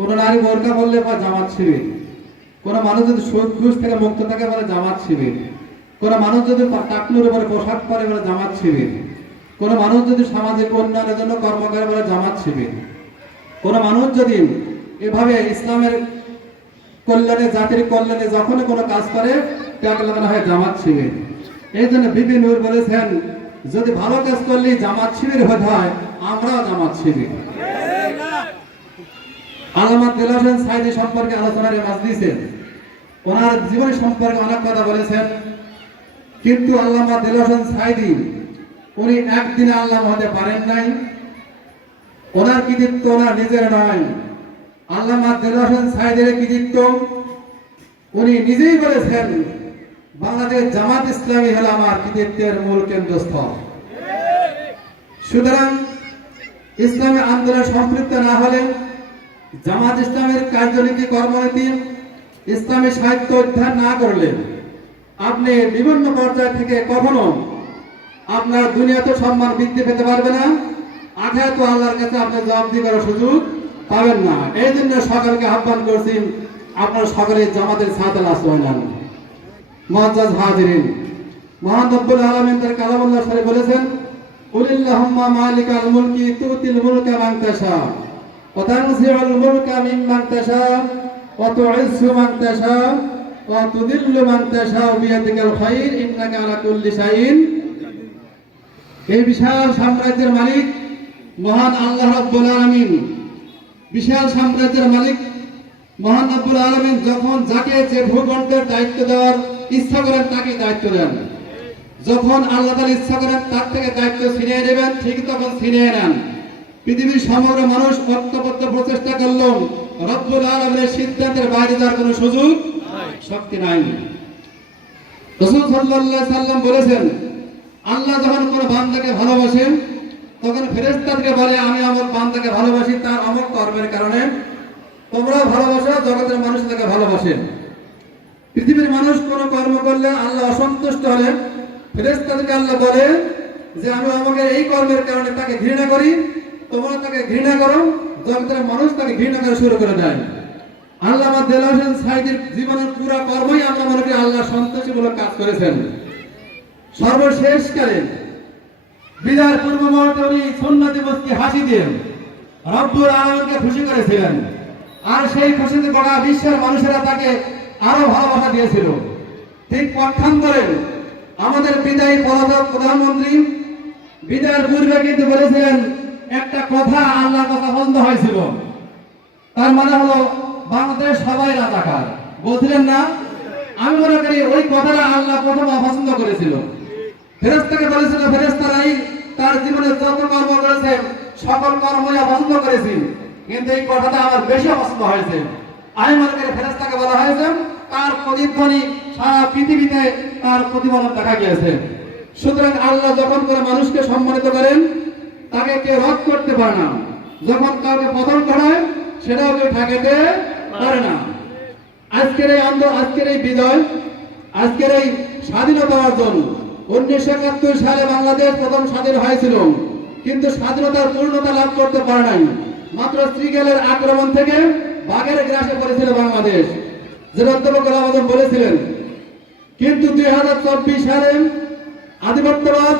কোনো নারী বোরকা বললে বা জামাত শিবির। কোনো মানুষ যদি সুদ থেকে মুক্ত থাকে বলে জামাত শিবির। কোনো মানুষ যদি টাকনুর উপরে পোশাক পরে বলে জামাত শিবির। কোনো মানুষ যদি সামাজিক উন্নয়নের জন্য কর্ম করে বলে জামাত শিবির। কোনো মানুষ যদি এভাবে ইসলামের কল্যাণে, জাতির কল্যাণে যখন কোনো কাজ করে তাকে লাগানো হয় জামাত শিবির। এই জন্য বিপি নূর বলেছেন, যদি ভালো কাজ করলে জামাত শিবির হতে হয়, আমরাও জামাত শিবির। আলামাত দিল সাইদি সম্পর্কে আলোচনার মাঝ দিয়েছেন। ওনার জীবনী সম্পর্কে অনেক কথা বলেছেন। কিন্তু আল্লামা দিল সাইদি, উনি একদিনে আল্লাহ হতে পারেন নাই। ওনার কৃতিত্ব ওনার নিজের নয়। আল্লামা দিল সাইদের কৃতিত্ব উনি নিজেই বলেছেন, বাংলাদেশ জামাত ইসলামী হলো আমার কৃতিত্বের মূল কেন্দ্রস্থল। সুতরাং ইসলামী আন্দোলন সম্পৃক্ত না হলে জামাত ইসলামের কার্যনীতি কর্মনীতি, ইসলামী সাহিত্য অধ্যয়ন না করলে আপনি বিভিন্ন পর্যায় থেকে কখনো আপনার দুনিয়াতে সম্মান বৃদ্ধি পেতে পারবে না। আঘাত আল্লাহর কাছে আপনি জবাবদি করার সুযোগ পাবেন না। এই জন্য সকলকে আহ্বান করছি, আপনার সকলে জামাতের সাথে আসবেন মহাজাজ হাজিরিন, মহান রব্বুল আলামিন তার কালামুল্লাহ সাহেব বলেছেন কুলিল্লাহুম্মা মালিকাল মুলকি তুতিল মুলকা মান মিম্মান তাশা ওয়া তুইজ্জু মান তাশা ওয়া তুদিল্লু মান তাশা বিয়াদিকাল খায়র ইন্নাকা আলা কুল্লি শাইইন এই বিশাল সাম্রাজ্যের মালিক মহান আল্লাহ রাব্বুল আলামিন। বিশাল সাম্রাজ্যের মালিক মহান রব্বুল আলামিন যখন যাকে যে ভূখণ্ডের দায়িত্ব দেওয়ার ইচ্ছা করেন তাকে দায়িত্ব দেন। যখন আল্লাহ তাআলা ইচ্ছা করেন তার থেকে দায়িত্ব ছিনিয়ে নেবেন, ঠিক তখন ছিনিয়ে নেন। পৃথিবীর সমগ্র মানুষ ঐক্যবদ্ধ প্রচেষ্টা করলেও রব্বুল আলামিনের সিদ্ধান্তের বাইরে যাওয়ার কোনো সুযোগ শক্তি নাই। রসুল সাল্লাল্লাহু সাল্লাম বলেছেন আল্লাহ যখন কোনো বান্দাকে ভালোবাসেন তখন ফেরেশতাদেরকে বলে আমি আমার বান্দাকে ভালোবাসি তার অমক কর্মের কারণে। তোমরা ভালোবাসো জগতের মানুষ তাকে ভালোবাসেন পৃথিবীর মানুষ কোনো কর্ম করলে আল্লাহ অসন্তুষ্ট হলে ফেরেশতাদেরকে আল্লাহ বলে যে আমি আমাকে এই কর্মের কারণে তাকে ঘৃণা করি তোমরা তাকে ঘৃণা করো জগতের মানুষ তাকে ঘৃণা করা শুরু করে দেয়। আল্লামা দেল হোসেন সাইদের জীবনের পুরো কর্মই আমরা মনে করি আল্লাহ সন্তোষীমূলক কাজ করেছেন। সর্বশেষ কালে বিদার পূর্ব মুহূর্তে উনি দিবসকে হাসি দিয়ে রব্বুর আলমকে খুশি করেছিলেন। আর সেই খুশিতে গোটা বিশ্বের মানুষেরা তাকে আরও ভালোবাসা দিয়েছিল। ঠিক পক্ষান্তরে আমাদের বিদায়ী প্রধানমন্ত্রী বিদায়ের পূর্বে কিন্তু বলেছিলেন একটা কথা আল্লাহর কথা পছন্দ হয়েছিল। তার মানে হলো বাংলাদেশ সবাই রাজাকার। বলছিলেন না? আমি মনে করি ওই কথাটা আল্লাহ প্রথম অপছন্দ করেছিল। ফেরেস্তাকে বলেছিল ফেরেস্তারাই তার জীবনে যত কর্ম করেছে, সকল কর্মই অপছন্দ করেছি। কিন্তু এই কথাটা আমার বেশি অপছন্দ হয়েছে। আমি মনে করি ফেরেস্তাকে বলা হয়েছে, তার প্রতিধ্বনি সারা পৃথিবীতে তার প্রতিফলন দেখা গিয়েছে। সুতরাং আল্লাহ যখন করে মানুষকে সম্মানিত করেন তাকে কেউ রদ করতে পারে না। যখন কাউকে পতন করায় সেটাও কেউ ঠেকাতে পারে না। আজকের এই আন্দোলন আজকের এই বিজয়, আজকের এই স্বাধীনতা অর্জন, উনিশশো একাত্তর সালে বাংলাদেশ প্রথম স্বাধীন হয়েছিল, কিন্তু স্বাধীনতার পূর্ণতা লাভ করতে পারে নাই। মাত্র শ্রীগেলের আক্রমণ থেকে বাঘের গ্রাসে পড়েছিল বাংলাদেশ। যেটা অধ্যাপক গোলাম আজম বলেছিলেন, কিন্তু দুই হাজার চব্বিশ সালে আধিপত্যবাদ